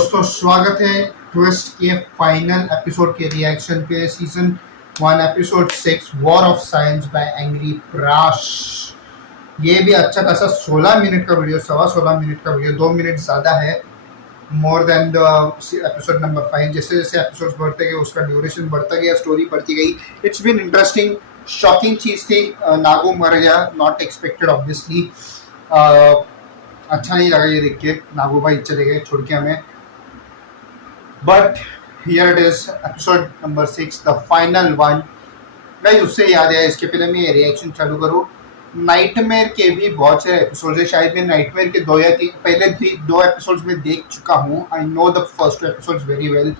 दोस्तों स्वागत है ट्विस्ट के फाइनल एपिसोड के रिएक्शन पे। Season 1 episode 6 war of science by angry Prash. ये भी अच्छा खासा 16 मिनट का वीडियो, 16.25 मिनट का वीडियो, 2 मिनट ज़्यादा है more than the episode number 5। जैसे जैसे एपिसोड्स बढ़ते गए उसका ड्यूरेशन बढ़ता गया, स्टोरी बढ़ती गई। इट्स बीन इंटरेस्टिंग, शॉकिंग चीज़ थी। नागो मर गया, नॉट एक्सपेक्टेड ऑब्वियसली। अच्छा नहीं लगा ये देख के, नागो भाई चले गए छोड़ के हमें। But here it is episode number 6, the final one. मैं उससे याद है, इसके पहले मैं रिएक्शन चालू करूँ, नाइटमेयर के भी बहुत सारे एपिसोड्स है। शायद मैं नाइटमेयर के 2 या 3 पहले 2 एपिसोड्स में देख चुका हूँ। I know the first 2 episodes very well.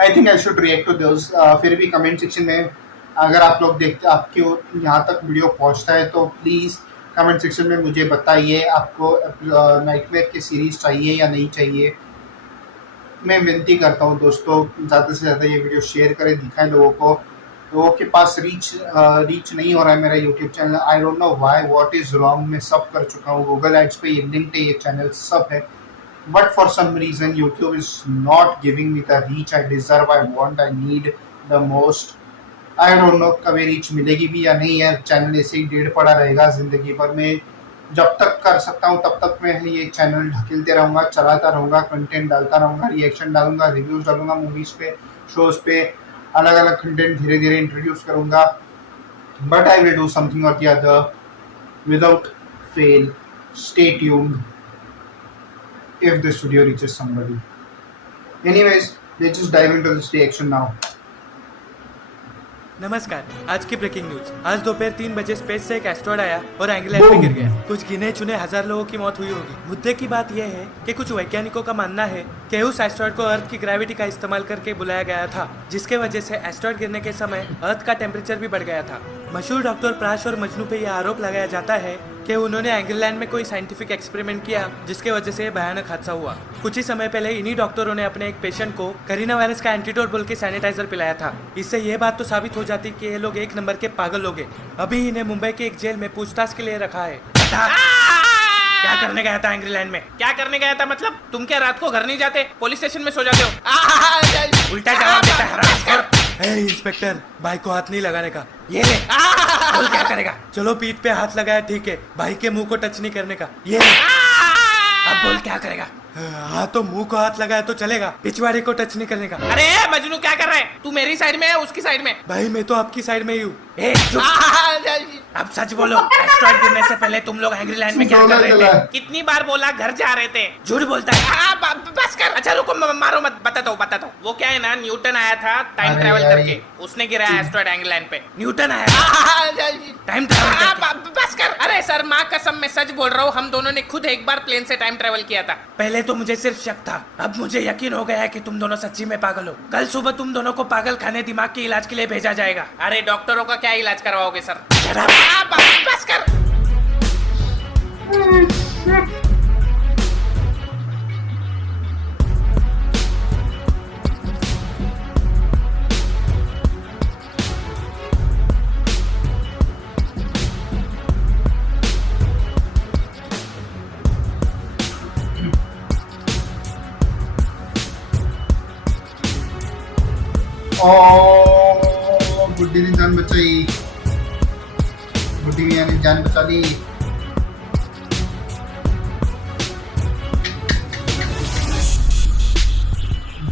I think I should react to this. फिर भी कमेंट सेक्शन में अगर आप लोग देखते, आपके यहाँ तक वीडियो पहुँचता है तो प्लीज़ कमेंट सेक्शन में मुझे बताइए आपको नाइटमेयर की सीरीज़ चाहिए या नहीं चाहिए। मैं विनती करता हूँ दोस्तों, ज़्यादा से ज़्यादा ये वीडियो शेयर करें, दिखाएं लोगों को। लोगों के पास रीच नहीं हो रहा है मेरा YouTube channel. I don't know why, what is wrong. मैं सब कर चुका हूँ, गूगल एड्स पे ये लिंक्ड है, ये चैनल सब है, but for some reason YouTube is not giving me the reach I deserve, I want, I need the most. I don't know कभी रीच मिलेगी भी या नहीं है। चैनल ऐसे ही डेढ़ पड़ा रहेगा ज़िंदगी भर। मैं जब तक कर सकता हूँ तब तक मैं ये चैनल ढकेलते रहूँगा, चलाता रहूँगा, कंटेंट डालता रहूँगा, रिएक्शन डालूंगा, रिव्यूज़ डालूंगा मूवीज़ पे, शोज़ पे, अलग अलग कंटेंट धीरे धीरे इंट्रोड्यूस करूँगा। But I will do something or the other without fail. Stay tuned if this video reaches somebody. Anyways, let's just dive into this reaction now. नमस्कार, आज की ब्रेकिंग न्यूज। आज दोपहर 3 बजे स्पेस से एक एस्ट्रॉयड आया और इंग्लैंड में गिर गया। कुछ गिने चुने 1000 लोगों की मौत हुई होगी। मुद्दे की बात यह है कि कुछ वैज्ञानिकों का मानना है कि उस एस्ट्रॉयड को अर्थ की ग्रेविटी का इस्तेमाल करके बुलाया गया था, जिसके वजह से एस्ट्रॉयड गिरने के समय अर्थ का टेम्परेचर भी बढ़ गया था। मशहूर डॉक्टर प्राश और मजनू पे यह आरोप लगाया जाता है कि उन्होंने इंग्लैंड में कोई साइंटिफिक एक्सपेरिमेंट किया, जिसके वजह से भयानक हादसा हुआ। कुछ ही समय पहले इन्हीं डॉक्टरों ने अपने एक पेशेंट को कोरोना वायरस का एंटीडोट बोल के सैनिटाइजर पिलाया था। इससे यह बात तो साबित हो जाती कि ये लोग एक नंबर के पागल लोग हैं। अभी इन्हें मुंबई के एक जेल में पूछताछ के लिए रखा है। क्या करने गया था इंग्लैंड में? क्या करने गया था मतलब? तुम क्या रात को घर नहीं जाते, पुलिस स्टेशन में सो जाते हो? उल्टा जवाब देता है हरामखोर। इंस्पेक्टर, भाई को हाथ नहीं लगाने का। ये ले। बोल क्या करेगा? चलो पीठ पे हाथ लगाया ठीक है, भाई के मुंह को टच नहीं करने का। ये ले। अब बोल क्या करेगा? हाँ तो मुंह को हाथ लगाया तो चलेगा, पिछवाड़े को टच नहीं करने का। अरे मजनू क्या कर रहा है? तू मेरी साइड में है उसकी साइड में? भाई मैं तो आपकी साइड में ही हूँ। अब सच बोलो, एस्ट्रॉयड गिरने से पहले तुम लोग इंग्लैंड में क्या कर रहे थे? कितनी बार बोला घर जा रहे थे? झूठ बोलता है। बस कर। अच्छा रुको, मारो मत, बताता हूँ। वो क्या है ना, न्यूटन आया था टाइम ट्रेवल करके, उसने गिराया एस्ट्रॉयड इंग्लैंड पे। न्यूटन आया टाइम ट्रेवल। बस कर। अरे सर, माँ कसम मैं सच बोल रहा हूँ, हम दोनों ने खुद एक बार प्लेन से टाइम ट्रेवल किया था। पहले तो मुझे सिर्फ शक था, अब मुझे यकीन हो गया है कि तुम दोनों सच्ची में पागल हो। कल सुबह तुम दोनों को पागल खाने दिमाग के इलाज के लिए भेजा जाएगा। अरे डॉक्टरों का क्या इलाज करवाओगे सर? बस कर। गुड्डी ने जान बचाई, गुड्डी मियां ने जान बचा ली।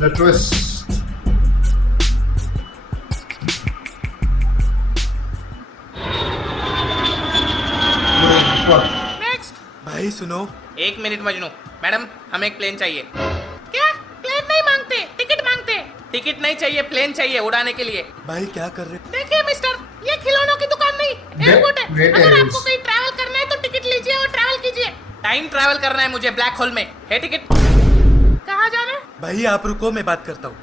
The twist. नेक्स्ट। भाई सुनो। 1 मिनट मजनू। मैडम, हमें एक प्लेन चाहिए। क्या? प्लेन नहीं मांगते, टिकट मांगते। टिकट नहीं चाहिए, प्लेन चाहिए उड़ाने के लिए। भाई क्या कर रहे? देखिए मिस्टर, ये खिलौनों की दुकान नहीं, एयरपोर्ट है। अगर आपको कहीं ट्रैवल करना है तो टिकट लीजिए और ट्रैवल कीजिए। टाइम ट्रैवल करना है मुझे ब्लैक होल में। है टिकट? कहाँ जाना है? भाई आप रुको, मैं बात करता हूँ।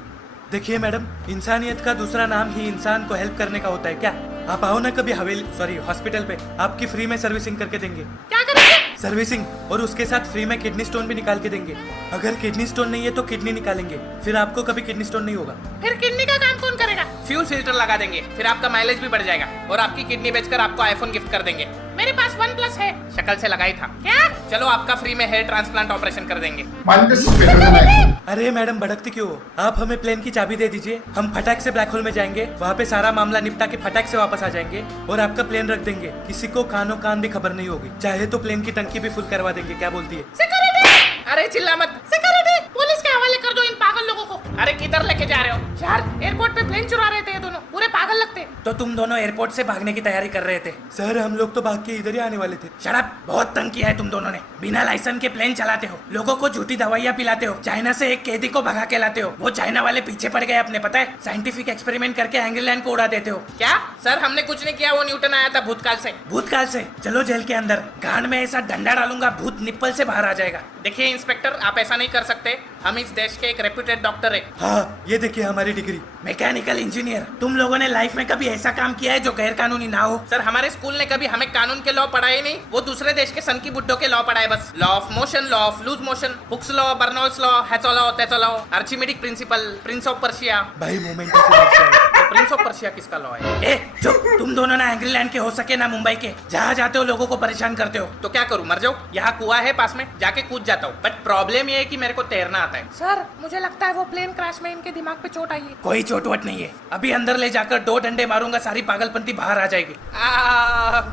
देखिए मैडम, इंसानियत का दूसरा नाम ही इंसान को हेल्प करने का होता है। क्या आप आओ ना कभी हवेली हॉस्पिटल पे, आपकी फ्री में सर्विसिंग करके देंगे। क्या करेंगे? सर्विसिंग, और उसके साथ फ्री में किडनी स्टोन भी निकाल के देंगे। अगर किडनी स्टोन नहीं है तो किडनी निकालेंगे, फिर आपको कभी किडनी स्टोन नहीं होगा। फिर किडनी का काम कौन करेगा? फ्यूल फिल्टर लगा देंगे, फिर आपका माइलेज भी बढ़ जाएगा और आपकी किडनी बेचकर आपको आईफोन गिफ्ट कर देंगे। मेरे पास OnePlus है। शक्ल से लगाई था क्या? चलो आपका फ्री में हेयर ट्रांसप्लांट ऑपरेशन कर देंगे। OnePlus is better than iPhone. अरे मैडम भड़कती क्यों हो? आप हमें प्लेन की चाबी दे दीजिए, हम फटाक से ब्लैक होल में जाएंगे, वहाँ पे सारा मामला निपटा के फटाक से वापस आ जाएंगे और आपका प्लेन रख देंगे। किसी को कानो कान भी खबर नहीं होगी। चाहे तो प्लेन की टंकी भी फुल करवा देंगे। क्या बोलती है? सिक्योरिटी! अरे चिल्ला मत। सिक्योरिटी! पुलिस के हवाले कर दो इन पागल लोगों को। अरे किधर लेके जा रहे हो यार? एयरपोर्ट पे प्लेन चुरा रहे थे ये दोनों, पूरे पागल लगते। तो तुम दोनों एयरपोर्ट से भागने की तैयारी कर रहे थे? सर हम लोग तो भाग के इधर ही आने वाले थे। Shut up! बहुत तंग किया है तुम दोनों ने। बिना लाइसेंस के प्लेन चलाते हो, लोगों को झूठी दवाइयाँ पिलाते हो, चाइना से एक कैदी को भगा के लाते हो। वो चाइना वाले पीछे पड़ गए अपने, पता है? साइंटिफिक एक्सपेरिमेंट करके एंग्रीलैंड को उड़ा देते हो। क्या सर? हमने कुछ नहीं किया, वो न्यूटन आया था भूतकाल से। भूतकाल से? चलो जेल के अंदर, गांड में ऐसा डंडा डालूंगा भूत निप्पल से बाहर आ जाएगा। देखिए इंस्पेक्टर, आप ऐसा नहीं कर सकते। हम इस देश के एक रेप्यूटेड डॉक्टर है। हाँ ये देखिए हमारी डिग्री। Mechanical engineer. तुम लोगों ने लाइफ में कभी ऐसा काम किया है जो गैर कानूनी ना हो? सर हमारे स्कूल ने कभी हमें कानून के लॉ पढ़ाए नहीं, वो दूसरे देश के सन की बुड्ढों के लॉ पढ़ाए बस। Law of motion, law of loose motion, Hooke's law, Bernoulli's law, हेचो लॉ, तेचो law, Archimedes principle, prince of Persia. भाई मोमेंट से प्रिंस ऑफ पर्शिया किसका लॉ है? ए चुप! तुम दोनों ना एंग्रीलैंड के हो सके ना मुंबई के, जहाँ जाते हो लोगों को परेशान करते हो। तो क्या करूँ, मर जाओ? यहाँ कुआं है पास में, जाके कूद जाता हूँ। बट प्रॉब्लम ये है कि मेरे को तैरना आता है। सर मुझे लगता है वो प्लेन क्रैश में इनके दिमाग पे चोट आई है। कोई चोट वोट नहीं है, अभी अंदर ले जाकर 2 डंडे मारूंगा, सारी पागलपंती बाहर आ जाएगी।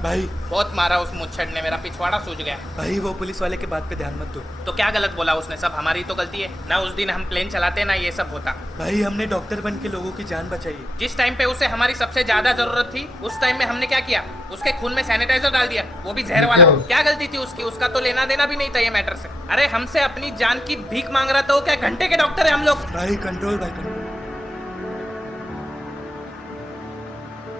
भाई बहुत मारा उस मुच्छड़ ने, मेरा पिछवाड़ा सूज गया। भाई वो पुलिस वाले के बात पे ध्यान मत दो। तो क्या गलत बोला उसने? सब हमारी तो गलती है ना। उस दिन हम प्लेन चलाते ना ये सब होता। भाई हमने डॉक्टर बन के लोगों की जान बचाई है। जिस टाइम पे उसे हमारी सबसे ज्यादा जरूरत थी, उस टाइम में हमने क्या किया? उसके खून में सैनिटाइजर डाल दिया, वो भी जहर वाला। क्या गलती थी उसकी? उसका तो लेना देना भी नहीं था ये मैटर से। अरे हमसे अपनी जान की भीख मांग रहा था वो, क्या घंटे के डॉक्टर है हम लोग? भाई कंट्रोल, भाई कंट्रोल।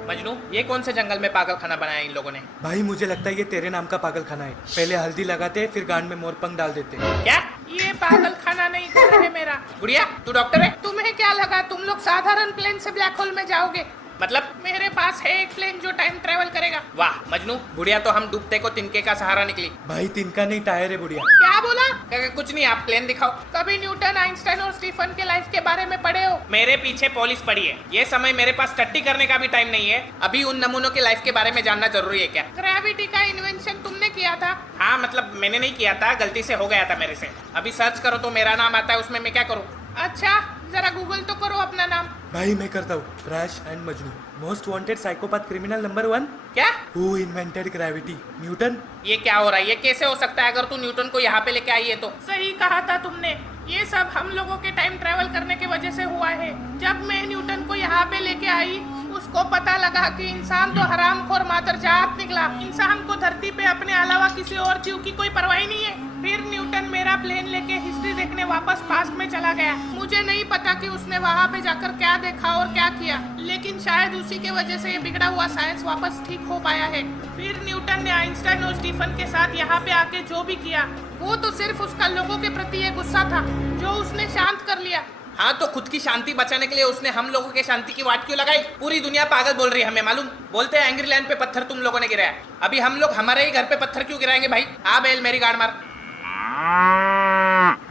मजनू, ये कौन से जंगल में पागल खाना बनाया इन लोगों ने? भाई मुझे लगता है ये तेरे नाम का पागल खाना है। पहले हल्दी लगाते फिर गांड में मोरपंख डाल देते। क्या? ये पागल खाना नहीं कर है मेरा। गुड़िया तू डॉक्टर है? तुम्हें क्या लगा तुम लोग साधारण प्लेन से ब्लैक होल में जाओगे? मतलब मेरे पास है एक प्लेन जो टाइम ट्रेवल करेगा। वाह मजनू, बुढ़िया तो हम डूबते को तिनके का सहारा निकली। भाई तिनका नहीं टायर है बुढ़िया। क्या बोला? कुछ नहीं, आप प्लेन दिखाओ। कभी न्यूटन, आइंस्टाइन और स्टीफन के लाइफ के बारे में पढ़े हो? मेरे पीछे पॉलिस पड़ी है। ये समय मेरे पास टट्टी करने का भी टाइम नहीं है। अभी उन नमूनों के लाइफ के बारे में जानना जरूरी है क्या? ग्रेविटी का इन्वेंशन तुमने किया था? हाँ मतलब मैंने नहीं किया था, गलती से हो गया था मेरे से। अभी सर्च करो तो मेरा नाम आता है, उसमें मैं क्या करूँ? अच्छा जरा गूगल तो करो अपना नाम। भाई मैं करता हूँ। Crash and Majnu, most wanted psychopath criminal number 1। क्या? Who invented gravity? न्यूटन। ये क्या हो रहा है? ये कैसे हो सकता है? अगर तू न्यूटन को यहाँ पे लेके आई है तो। सही कहा था तुमने, ये सब हम लोगों के टाइम ट्रेवल करने की वजह से हुआ है। जब मैं न्यूटन को यहाँ पे लेके आई, उसको पता लगा कि इंसान तो हरामखोर मादरजात निकला। इंसान को धरती पे अपने अलावा किसी और जीव की कोई परवाह नहीं है। फिर न्यूटन मेरा प्लेन लेके हिस्ट्री देखने वापस पास्ट में चला गया। मुझे नहीं पता कि उसने वहाँ पे जाकर क्या देखा और क्या किया, लेकिन शायद उसी के वजह से ये बिगड़ा हुआ साइंस वापस ठीक हो पाया है। फिर न्यूटन ने आइंस्टाइन और स्टीफन के साथ यहाँ पे आके जो भी किया, वो तो सिर्फ उसका लोगों के प्रति ये गुस्सा था जो उसने शांत कर लिया। हाँ तो खुद की शांति बचाने के लिए उसने हम लोगों के शांति की वाट क्यों लगाई? पूरी दुनिया पागल बोल रही है हमें मालूम। बोलते हैं एंग्रीलैंड पे पत्थर तुम लोगों ने गिराया, अभी हम लोग हमारे ही घर पे पत्थर क्यों गिराएंगे भाई? आ बैल मेरी गाड़ मार।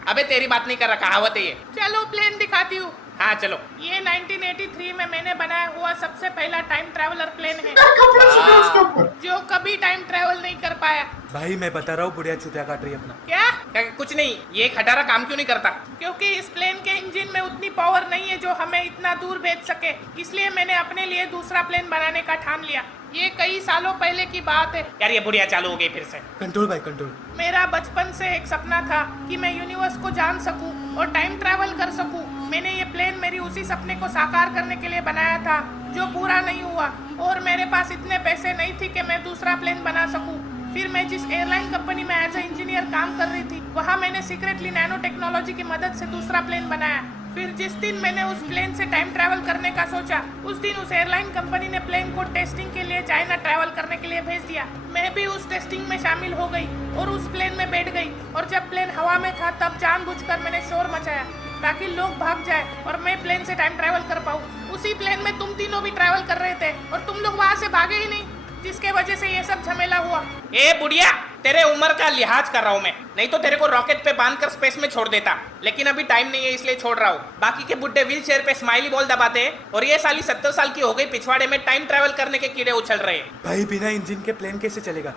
अबे तेरी बात नहीं कर रहा, कहावत है ये। चलो प्लेन दिखाती हूँ। हाँ चलो। ये 1983 में मैंने बनाया हुआ सबसे पहला टाइम ट्रैवलर प्लेन है जो कभी टाइम ट्रैवल नहीं कर पाया। भाई मैं बता रहा हूँ बुढ़िया चुतिया काट रही है अपना। क्या? कुछ नहीं, ये खटारा काम क्यों नहीं करता? क्योंकि इस प्लेन के इंजन में उतनी पावर नहीं है जो हमें इतना दूर भेज सके, इसलिए मैंने अपने लिए दूसरा प्लेन बनाने का ठान लिया। ये कई सालों पहले की बात है। यार ये बुढ़िया चालू हो गई फिर से। कंट्रोल भाई कंट्रोल। मेरा बचपन से एक सपना था कि मैं यूनिवर्स को जान सकूं और टाइम ट्रैवल कर सकूं। मैंने ये प्लेन मेरी उसी सपने को साकार करने के लिए बनाया था जो पूरा नहीं हुआ, और मेरे पास इतने पैसे नहीं थे कि मैं दूसरा प्लेन बना सकूं। फिर मैं जिस एयरलाइन कंपनी में एज ए इंजीनियर काम कर रही थी, वहाँ मैंने सीक्रेटली नैनो टेक्नोलॉजी की मदद से दूसरा प्लेन बनाया। फिर जिस दिन मैंने उस प्लेन से टाइम ट्रैवल करने का सोचा, उस दिन उस एयरलाइन कंपनी ने प्लेन को टेस्टिंग के लिए चाइना ट्रैवल करने के लिए भेज दिया। मैं भी उस टेस्टिंग में शामिल हो गई और उस प्लेन में बैठ गई, और जब प्लेन हवा में था तब जानबूझकर मैंने शोर मचाया ताकि लोग भाग जाए और मैं प्लेन से टाइम ट्रैवल कर पाऊँ। उसी प्लेन में तुम तीनों भी ट्रैवल कर रहे थे और तुम लोग वहाँ से भागे ही नहीं, जिसके वजह से ये सब झमेला हुआ। ए बुढ़िया, तेरे उम्र का लिहाज कर रहा हूँ मैं, नहीं तो तेरे को रॉकेट पे बांधकर स्पेस में छोड़ देता, लेकिन अभी टाइम नहीं है इसलिए छोड़ रहा हूँ। बाकी के बुड्ढे व्हील चेयर पे स्माइली बॉल दबाते हैं और ये साली 70 साल की हो गई पिछवाड़े में टाइम ट्रैवल करने के कीड़े उछल रहे हैं। भाई बिना इंजन के प्लेन कैसे चलेगा?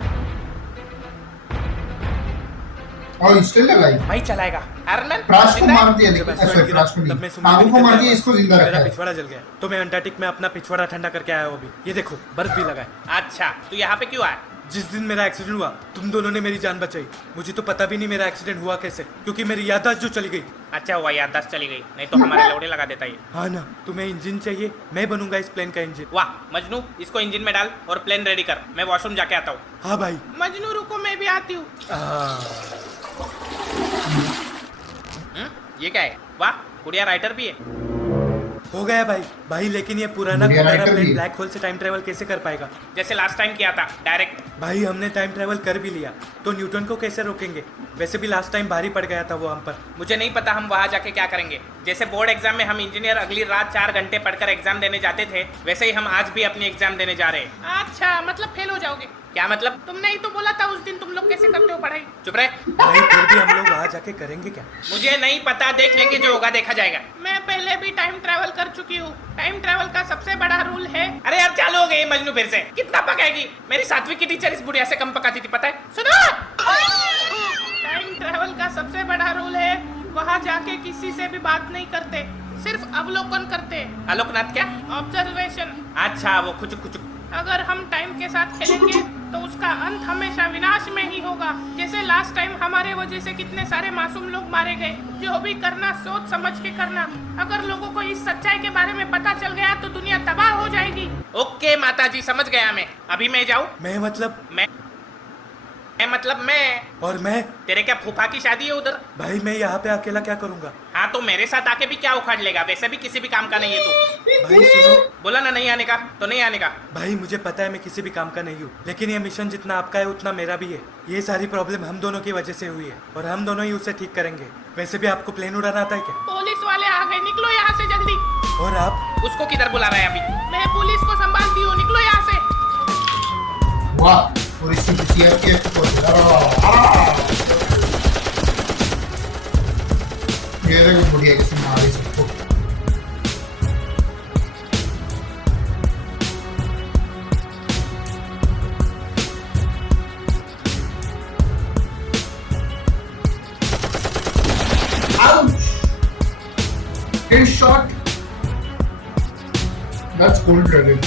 और इसलिए लगाई भाई चलाएगा आयरन प्राश को मैन मार दिया जब लेकिन एस्ट्रॉइड sorry, गिरा प्राश को तब मैं नहीं सुमन आगू में को निकल मार गया दिया था। इसको जिंदा मेरा रखा है पिछवाड़ा जल गया तो मैं अंटार्कटिक में अपना पिछवाड़ा ठंडा करके आया हूँ अभी। ये देखो बर्फ भी लगा है। अच्छा तू यहाँ पे क्यों आया? जिस दिन मेरा एक्सीडेंट हुआ तुम दोनों ने मेरी जान बचाई। मुझे तो पता भी नहीं मेरा एक्सीडेंट हुआ कैसे, क्योंकि मेरी याददाश्त जो चली गई। अच्छा हुआ याददाश्त चली गई, नहीं तो हमारे लौड़े लगा देता ये। हाँ ना, तुम्हें इंजन चाहिए, मैं बनूंगा इस प्लेन का इंजन। वाह मजनू, इसको इंजन में डाल और प्लेन रेडी कर, मैं वॉशरूम जाके आता हूँ। हाँ भाई। मजनू रुको, मैं भी आती हूँ। ये क्या है? वाह गुड़िया राइटर भी है। हो गया भाई। भाई लेकिन ये पुराना गुड़िया खुदारा राइटर भी प्लेन है। ब्लैक होल से टाइम ट्रेवल कैसे कर पाएगा? जैसे लास्ट टाइम किया था डायरेक्ट। भाई हमने टाइम ट्रेवल कर भी लिया तो न्यूटन को कैसे रोकेंगे? वैसे भी लास्ट टाइम भारी पड़ गया था वो हम पर। मुझे नहीं पता हम वहाँ जाके क्या करेंगे। जैसे बोर्ड एग्जाम में हम इंजीनियर अगली रात 4 घंटे पढ़कर एग्जाम देने जाते थे, वैसे ही हम आज भी अपनी एग्जाम देने जा रहे हैं। अच्छा मतलब फेल हो जाओगे? क्या मतलब? तुमने ही तो बोला था उस दिन तुम लोग कैसे करते हो पढ़ाई। चुप रहे। भाई फिर भी हम लोग वहाँ जाके करेंगे क्या? मुझे नहीं पता, देख लेंगे, जो होगा देखा जाएगा। मैं पहले भी टाइम ट्रैवल कर चुकी हूँ। टाइम ट्रैवल का सबसे बड़ा रूल है। अरे यार चालू हो गई मजनू फिर से। कितना पकाएगी? मेरी 7वीं की टीचर इस बुढ़िया से कम पकाती थी, पता है? सुनो, टाइम ट्रैवल का सबसे बड़ा रूल है वहाँ जाके किसी से भी बात नहीं करते, सिर्फ अवलोकन करते। अवलोकनाथ क्या? ऑब्जर्वेशन। अच्छा वो खुचुक खुचुक। अगर हम टाइम के साथ खेलेंगे तो उसका अंत हमेशा विनाश में ही होगा। जैसे लास्ट टाइम हमारे वजह से कितने सारे मासूम लोग मारे गए। जो भी करना सोच समझ के करना। अगर लोगों को इस सच्चाई के बारे में पता चल गया तो दुनिया तबाह हो जाएगी। ओके माताजी, समझ गया मैं। अभी मैं जाऊँ? मैं मतलब मैं और मैं? तेरे क्या फूफा की शादी है उधर? भाई मैं यहाँ पे अकेला क्या करूँगा? हाँ तो मेरे साथ आके भी क्या उखाड़ लेगा? वैसे भी किसी भी काम का नहीं है तू। भाई सुनो, बोला ना नहीं आने का तो नहीं आने का। भाई मुझे पता है मैं किसी भी काम का नहीं हूँ, लेकिन ये मिशन जितना आपका है उतना मेरा भी है। ये सारी प्रॉब्लम हम दोनों की वजह से हुई है और हम दोनों ही उसे ठीक करेंगे। वैसे भी आपको प्लेन उड़ाना आता है क्या? पुलिस वाले आ गए, निकलो यहाँ से जल्दी। और आप? उसको किधर बुला रहा है अभी? मैं पुलिस को संभालती हूँ, निकलो यहाँ से। वाह पूरी सीआरपीएफ को ये देखो बुढ़िया किसी मारे सबको। Ouch! Headshot. That's cold-blooded.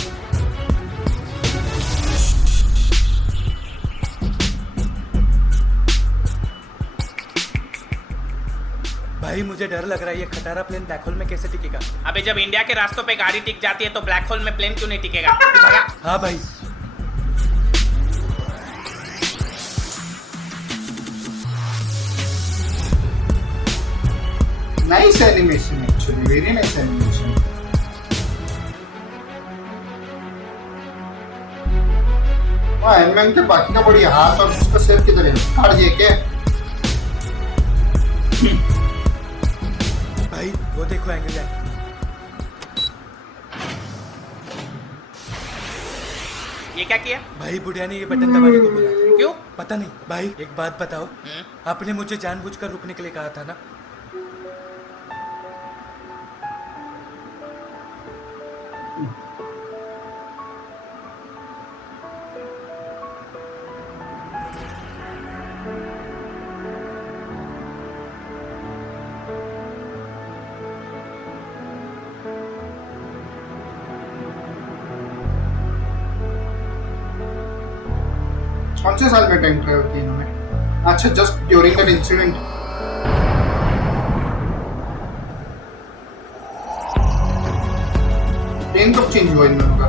भाई मुझे डर लग रहा है, ये खटारा प्लेन ब्लैक होल में कैसे टिकेगा? अबे जब इंडिया के रास्तों पे गाड़ी टिक जाती है तो ब्लैक होल में प्लेन क्यों नहीं टिकेगा? तू भगा। हाँ भाई। Nice animation actually, very nice animation. हाँ एनिमेशन के बाकी का बढ़िया। हाथ और उसका सिर किधर है? फाड़ दिए क्या? भाई वो देखो एंगल है। ये क्या किया? भाई बुढ़िया ने ये बटन दबाने को बोला। क्यों? पता नहीं। भाई एक बात बताओ, आपने मुझे जानबूझकर रुकने के लिए कहा था ना? कौन से साल में टाइम ट्रैवल किया इन्होंने? अच्छा just during that incident. Plane कब चेंज हुआ इन दोनों का?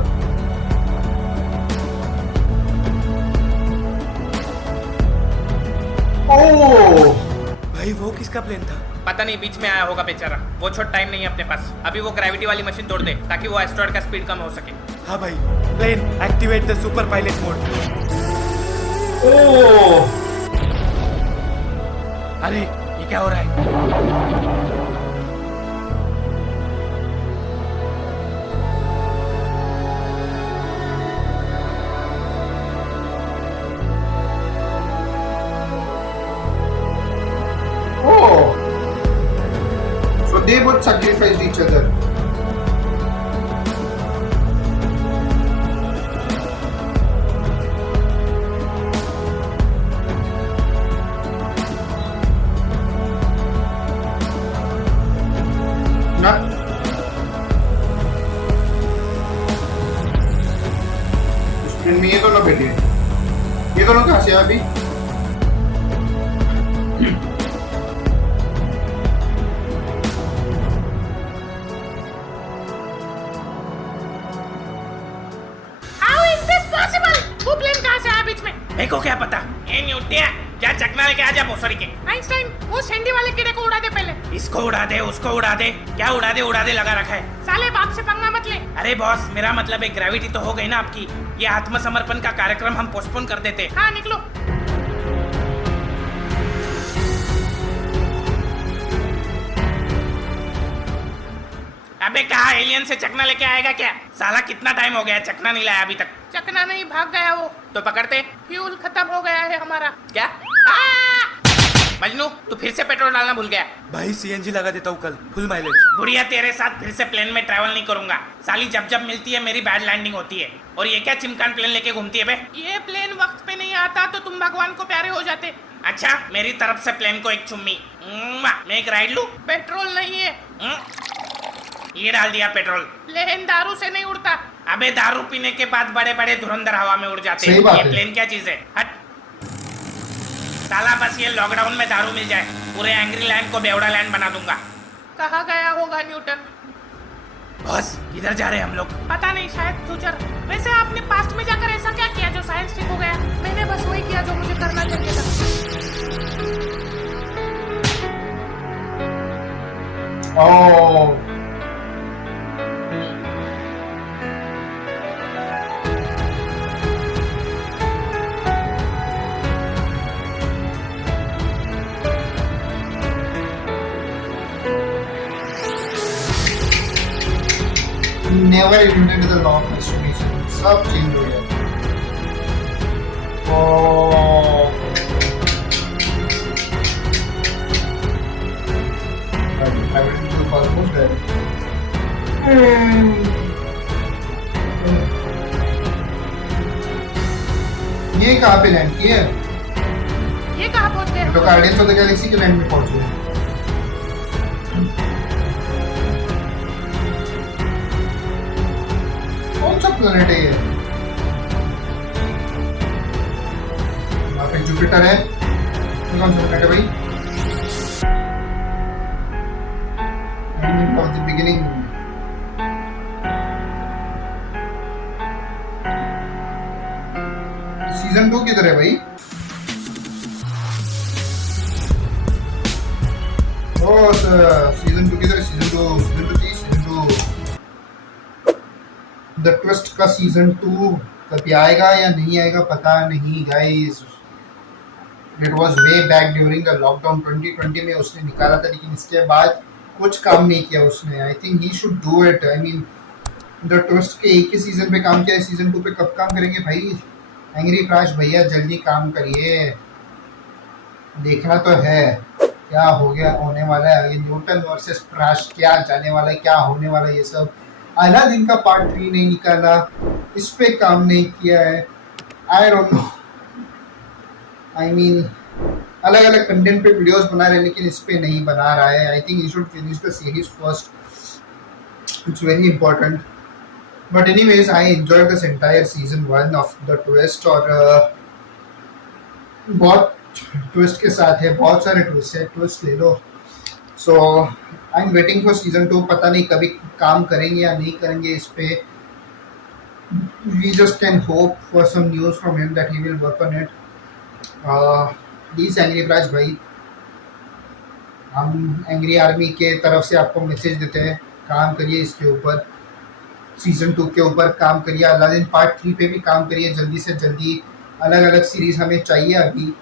ओह भाई वो किसका प्लेन था? पता नहीं, बीच में आया होगा बेचारा। वो छोट टाइम नहीं है अपने पास। अभी वो ग्रेविटी वाली मशीन तोड़ दे ताकि वो एस्ट्रॉयड का स्पीड कम हो सके। हाँ भाई, plane activate the super pilot mode. Oh अरे ये क्या हो रहा है? oh so they both sacrificed each other. हाँ स्क्रीन में ये दोनों बैठे हैं, ये दोनों कहाँ से हैं अभी? How is this possible? वो प्लेन कहाँ से आया बीच में? मेरे को क्या पता। ए न्यूटिया, क्या चकना लेके आ जा भोसड़ी के। आइंस्टाइन, वो सैंडी वाले कीड़े को उड़ा दे पहले। इसको उड़ा दे, उसको उड़ा दे, क्या उड़ा दे लगा रखा है। साले बाप से पंगा मत ले। अरे बॉस, मेरा मतलब है ग्रेविटी तो हो गई ना आपकी। ये आत्मसमर्पण का कार्यक्रम हम पोस्टपोन कर देते। हाँ निकलो। अबे कहा एलियन से चकना लेके आएगा क्या? साला कितना टाइम हो गया चकना नहीं लाया अभी तक। चकना नहीं, भाग गया वो। तो पकड़ते। फ्यूल खत्म हो गया है हमारा। क्या? मजनू, तू फिर से पेट्रोल डालना भूल गया। भाई सीएनजी लगा देता हूँ कल, फुल माइलेज। बुढ़िया, तेरे साथ फिर से प्लेन में ट्रैवल नहीं करूंगा। साली जब जब मिलती है मेरी बैड लैंडिंग होती है। और ये क्या चिमकान प्लेन लेके घूमती है बे? ये प्लेन वक्त पे नहीं आता तो तुम भगवान को प्यारे हो जाते। अच्छा, मेरी तरफ से प्लेन को एक चुम्मी। मैं एक राइड लूं? पेट्रोल नहीं है। ये डाल दिया पेट्रोल। प्लेन दारू से नहीं उड़ता। अबे दारू पीने के बाद बड़े बड़े धुरंधर हवा में उड़ जाते सही हैं। बात ये है। प्लेन क्या चीज है? हट साला, बस ये लॉकडाउन में दारू मिल जाए, पूरे एंग्री लैंड को बेवड़ा लैंड बना दूंगा। कहाँ गया होगा न्यूटन? बॉस, किधर जा रहे हैं हम लोग? पता नहीं, शायद फ्यूचर। वैसे आपने पास्ट में जाकर ऐसा क्या किया जो साइंस ठीक हो गया? मैंने बस वही किया जो मुझे करना चाहिए था। ओह never invented the law of estimation. सब चेंज हो गया। ओह I went to almost there. ये कहाँ पे लैंड किए? ये कहाँ पहुँच गए? तो गार्डियंस ऑफ द गैलेक्सी के लैंड में पहुंच गए। कौन सा प्लेनेट है ये? वहाँ पे जुपिटर है। ये कौन सा प्लेनेट है भाई? Of the beginning. सीजन 2 किधर है भाई? ओ सीजन 2 किधर है? सीजन 2 द ट्विस्ट का सीजन 2 कभी आएगा या नहीं आएगा पता नहीं guys. It was way back during the lockdown 2020 में उसने निकाला था, लेकिन इसके बाद कुछ काम नहीं किया उसने। I think he should do it. I mean the twist के एक ही सीजन पे काम किया है, सीजन 2 पे कब काम करेंगे भाई? एंग्री फ्रैश भैया जल्दी काम करिए, देखना तो है क्या हो गया होने वाला है। ये न्यूटन वर्सेस फ्रैश क्या जाने वाला है, क्या होने वाला है। ये सब अलादीन का पार्ट 3 नहीं निकाला, इस पे काम नहीं किया है। आई डोंट नो, आई मीन अलग अलग कंटेंट पे वीडियोस बना रहे हैं लेकिन इस पे नहीं बना रहा है। I think you should finish the series first, it's very important. But anyways I enjoy this entire season 1 of the twist. और बहुत ट्विस्ट के साथ है, बहुत सारे ट्विस्ट है, ट्विस्ट ले लो। So I am waiting for season 2। पता नहीं कभी काम करेंगे या नहीं करेंगे इस पे। We just can hope for some news from him that he will work on it. Please angry fresh भाई, हम एंग्री आर्मी के तरफ से आपको मैसेज देते हैं, काम करिए इसके ऊपर, सीजन 2 के ऊपर काम करिए, अलादीन पार्ट 3 पे भी काम करिए जल्दी से जल्दी। अलग अलग सीरीज हमें चाहिए अभी।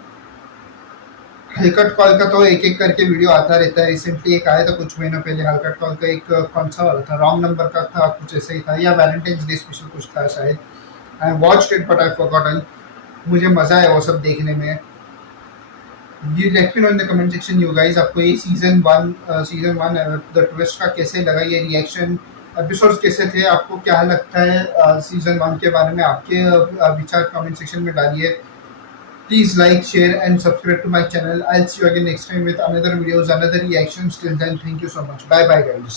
हलकट कॉल का तो एक एक करके वीडियो आता रहता है। रिसेंटली एक आया था कुछ महीनों पहले हलकट कॉल का, एक कौन सा वाला था, रॉन्ग नंबर का था, कुछ ऐसा ही था, या वैलेंटाइंस डे स्पेशल कुछ था शायद। I watched it but I forgotten. मुझे मज़ा आया वो सब देखने में। ये let me know in the comment section you guys, आपको ये सीजन 1 द ट्विस्ट का कैसे लगा, ये रिएक्शन एपिसोड्स कैसे थे, आपको क्या लगता है सीजन 1 के बारे में, आपके विचार कमेंट सेक्शन में डालिए। Please like, share and subscribe to my channel. I will see you again next time with another videos, another reactions. Till then, thank you so much, bye bye guys.